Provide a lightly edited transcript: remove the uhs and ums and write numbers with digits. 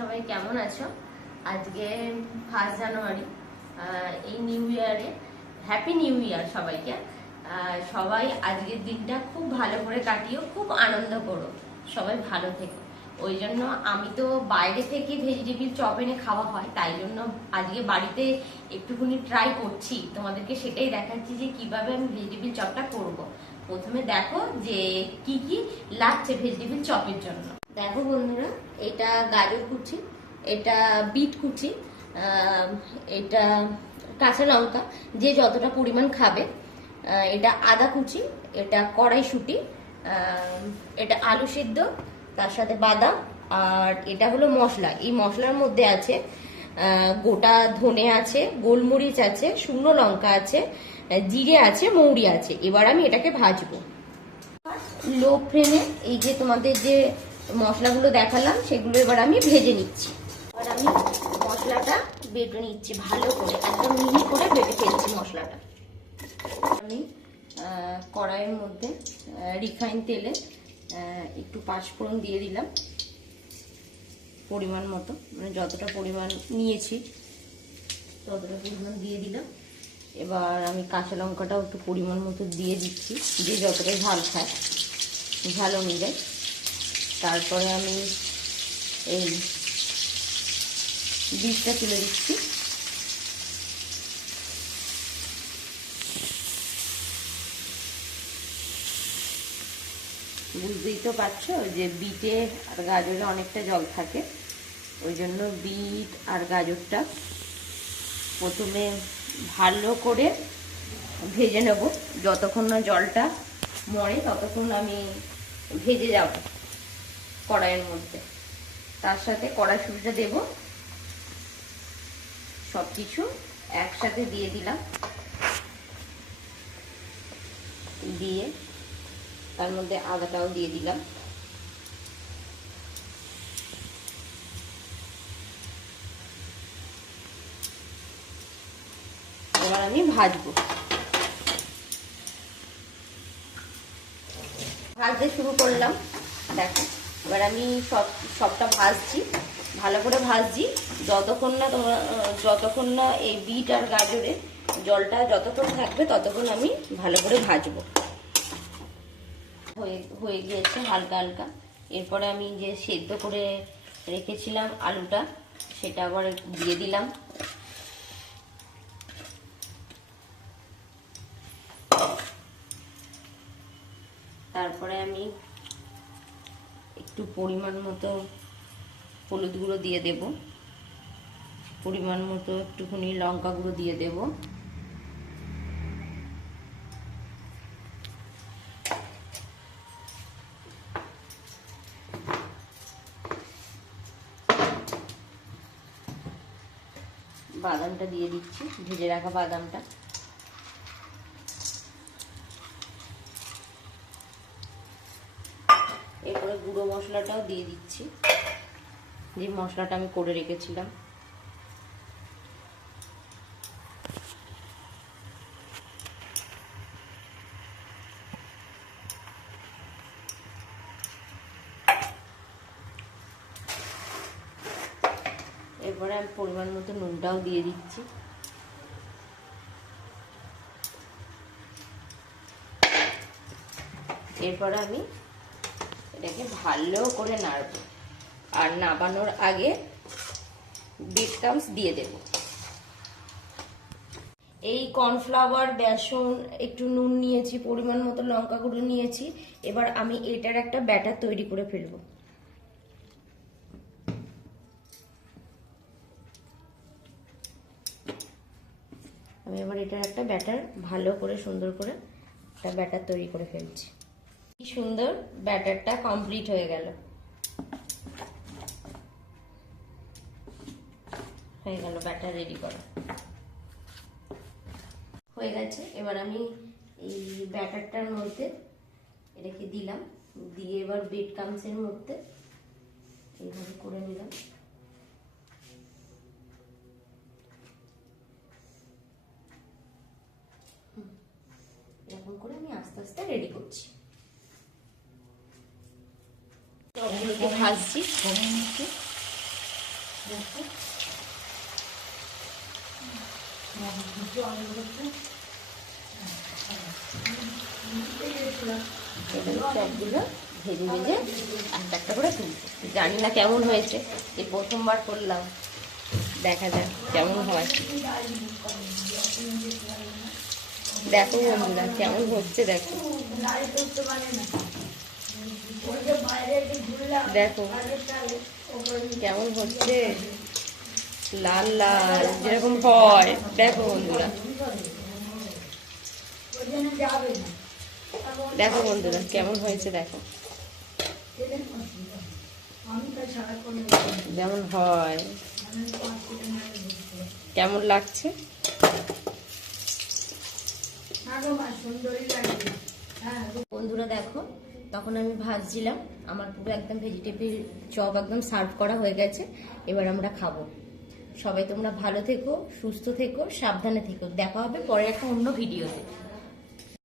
সবাই কেমন আছো? আজকে 1 জানুয়ারি, এই নিউ ইয়ারে হ্যাপি নিউ ইয়ার সবাইকে। সবাই আজকের দিনটা খুব ভালো করে কাটিও, খুব আনন্দ করো, সবাই ভালো থেকো। ওই জন্য আমি তো বাইরে থেকে ভেজিটেবিল চপ এনে খাওয়া হয়, তাই জন্য আজকে বাড়িতে একটুখানি ট্রাই করছি, তোমাদেরকে সেটাই দেখাচ্ছি যে কিভাবে আমি ভেজিটেবিল চপটা করব। প্রথমে দেখো যে কি কি লাগছে ভেজিটেবিল চপের জন্য। দেখো বন্ধুরা, এটা গাজর কুচি, এটা বিট কুচি, এটা কাঁচা লঙ্কা যে যতটা পরিমাণ খাবে, এটা আদা কুচি, এটা কড়াইশুঁটি, এটা আলু সিদ্ধ, তার সাথে বাদাম, আর এটা হলো মশলা। এই মশলার মধ্যে আছে গোটা ধনে আছে, গোলমরিচ আছে, শুকনো লঙ্কা আছে, জিরে আছে, মৌরি আছে। এবার আমি এটাকে ভাজবো লো ফ্লেমে। এই যে তোমাদের যে মশলাগুলো দেখালাম সেগুলো এবার আমি ভেজে নিচ্ছি। এবার আমি মশলাটা বেটে নিচ্ছি ভালো করে, একদম মিহি করে বেটে ফেলছি মশলাটা। আমি কড়াইয়ের মধ্যে রিফাইন তেলে একটু পাঁচফোড়ন দিয়ে দিলাম পরিমাণ মতো, মানে যতটা পরিমাণ নিয়েছি ততটা পরিমাণ দিয়ে দিলাম। এবার আমি কাঁচা লঙ্কাটাও একটু পরিমাণ মতো দিয়ে দিচ্ছি, যে যতটাই ঝাল খায় ঝাল অনুযায়ী। তারপরে আমি এই বীজটা তুলে দিচ্ছি। বুঝতেই তো পারছো যে বিটে আর গাজরে অনেকটা জল থাকে, ওই জন্য বিট আর গাজরটা প্রথমে ভালো করে ভেজে নেব। যতক্ষণ না জলটা মরে ততক্ষণ আমি ভেজে যাব কড়াইয়ের মধ্যে। তার সাথে কড়াইশুঁটিটা দেব, সব কিছু একসাথে দিয়ে দিলাম। দিয়ে তার মধ্যে আদাটাও দিয়ে দিলাম। এবার আমি ভাজবো, ভাজতে শুরু করলাম। দেখো এবার আমি সবটা ভাজছি, ভালো করে ভাজছি যতক্ষণ না এই বিট আর গাজরে জলটা যতক্ষণ থাকবে ততক্ষণ আমি ভালো করে ভাজবো। হয়ে গিয়েছে হালকা হালকা। এরপরে আমি যে সেদ্ধ করে রেখেছিলাম আলুটা, সেটা আবার দিয়ে দিলাম। তারপরে আমি একটু পরিমাণ মতো হলুদ গুঁড়ো দিয়ে দেব, পরিমাণ মতো একটুখানি লঙ্কা গুঁড়ো দিয়ে দেব, বাদামটা দিয়ে দিচ্ছি, ভেজে রাখা বাদামটা। এরপরে গুঁড়ো মশলাটাও দিয়ে দিচ্ছি, যে মশলাটা আমি করে রেখেছিলাম। এরপরে আমি পরিমাণ মতো নুনটাও দিয়ে দিচ্ছি। এরপরে আমি এটাকে ভালো করে নাড়ব, আর নামানোর আগে বিট ক্রাম্বস দিয়ে দেব। এই কর্নফ্লাওয়ার, বেসন, একটু নুন নিয়েছি, পরিমাণ মতো লঙ্কা গুঁড়ো নিয়েছি। এবার আমি এটার একটা ব্যাটার তৈরি করে ফেলবো। আমি এবার এটার একটা ব্যাটার ভালো করে সুন্দর করে একটা ব্যাটার তৈরি করে ফেলছি। কি সুন্দর ব্যাটারটা কমপ্লিট হয়ে গেল, ব্যাটার রেডি করা হয়ে গেছে। এবার আমি এই ব্যাটারটার মধ্যে রেখে দিলাম, দিয়ে এবার বিট ক্রাম্বসের মধ্যে এইভাবে করে নিলাম। এরকম করে আমি আস্তে আস্তে রেডি করছি। সবগুলোকে ভাজছি। চপগুলো ভেজে ভেজে একটা একটা করে তুলবো। জানি না কেমন হয়েছে, এই প্রথমবার করলাম, দেখা যাক কেমন হয়। দেখো বন্ধুরা কেমন হচ্ছে, দেখো দেখো কেমন হচ্ছে, লাল লাল যেরকম হয়। দেখো বন্ধুরা, দেখো বন্ধুরা কেমন হয়েছে, দেখো যেমন হয়, কেমন লাগছে। বন্ধুরা দেখো, তখন আমি ভাজছিলাম, আমার পুরো একদম ভেজিটেবিল চপ একদম সার্ভ করা হয়ে গেছে। এবার আমরা খাবো। সবাই তোমরা ভালো থেকো, সুস্থ থেকো, সাবধানে থেকো। দেখা হবে পরে একটা অন্য ভিডিওতে।